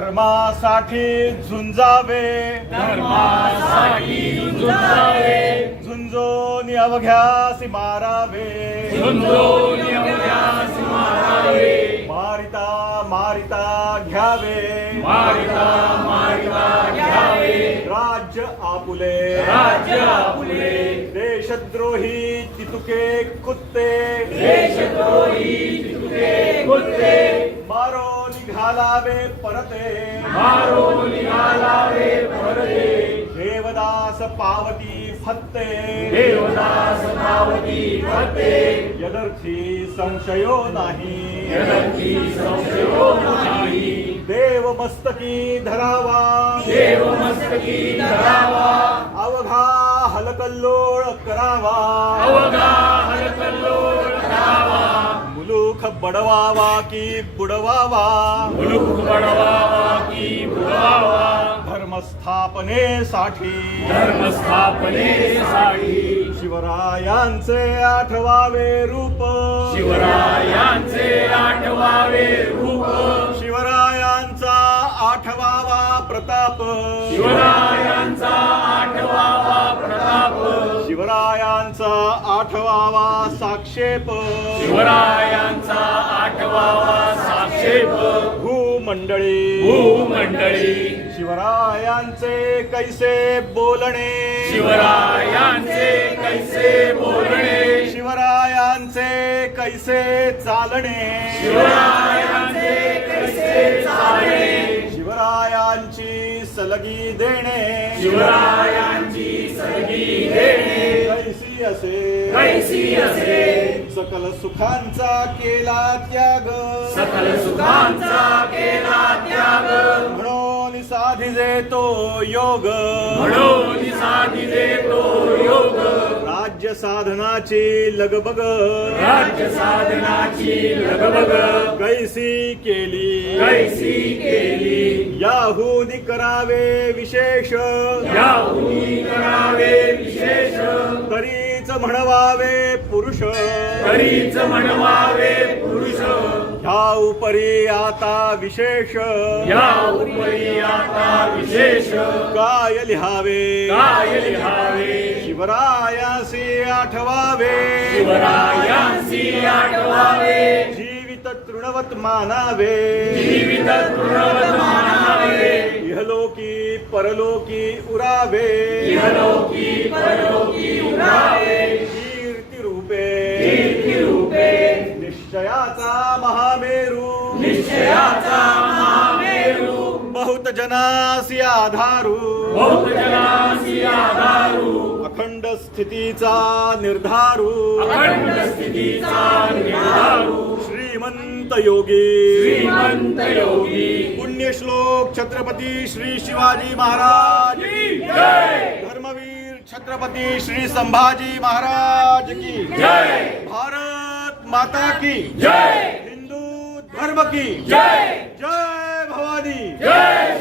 धर्मासाठी झुंजावे. धर्मासाठी झुंजावे. झुंजोनी अवघ्यासी मारावे. झुंजून एवढ्यास मारावे. मारिता मारिता घ्यावे. मारिता मारिता घ्यावे. राज्य आपुले. राज्य आपुले. देशद्रोही तितुके कुत्ते. देशद्रोही तुझे कुत्ते. मारो निघालावे परते. मारो निघालावे परते. देवदास पावती फत्ते. देवदास पावती फते यदर्थी संशयो नाही. यदर्थी संशयो नाही. देव मस्तकी धरावा. देव मस्तकी धरावा. अवघा हलकल्लोळ करावा. बडवावा की बुडवावा? बडवावा की बुडवावा धर्मस्थापनेसाठी. धर्मस्थापनेसाठी शिवरायांचे आठवावे रूप. शिवरायांचे आठवावे रूप शिवरायांचा आठवावा प्रताप. शिवराय शिवरायांचा आठवावा साक्षेप. शिवरायांचा आठवावा साक्षेप. भूमंडळी भूमंडळी शिवरायांचे कैसे बोलणे. शिवरायांचे कैसे बोलणे. शिवरायांचे कैसे चालणे. शिवरायांचे कैसे चालणे. शिवरायांची सलगी देणे. शिवरायांची सकल सुखांचा केला त्याग. सकल सुखांचा केला त्याग. म्हणून साधिजे तो योग. म्हणून साधी देतो योग. राज्य साधनाची लगबग. राज्य साधनाची लगबग. कैसी केली. कैसी केली. याहुदी करावे विशेष. याहुनी करावे विशेष. म्हणवावे पुरुष. तरीच म्हणवावे पुरुष. ह्या उपरी आता विशेष. या उपरी आता विशेष. काय लिहावे? काय लिहावे? शिवरायासी आठवावे. शिवरायांसी आठवावे. जीवित तृणवत मानावे. जीवित तृणवत मानावे. इहलोकी परलोकी उरावे. इहलोकी परलोकी उरावे. महामेरू। निश्चयाचा महामेरू। बहुत जनासी आधारू। बहुत जनासी आधारू। अखंड स्थितीचा निर्धारू। अखंड स्थितीचा निर्धारू। श्रीमंत योगी। श्रीमंत योगी। पुण्यश्लोक छत्रपती श्री शिवाजी महाराज धर्मवीर छत्रपती श्री संभाजी महाराज की जय। भारत माता की जय। धर्म की जय! जय भवानी। जय!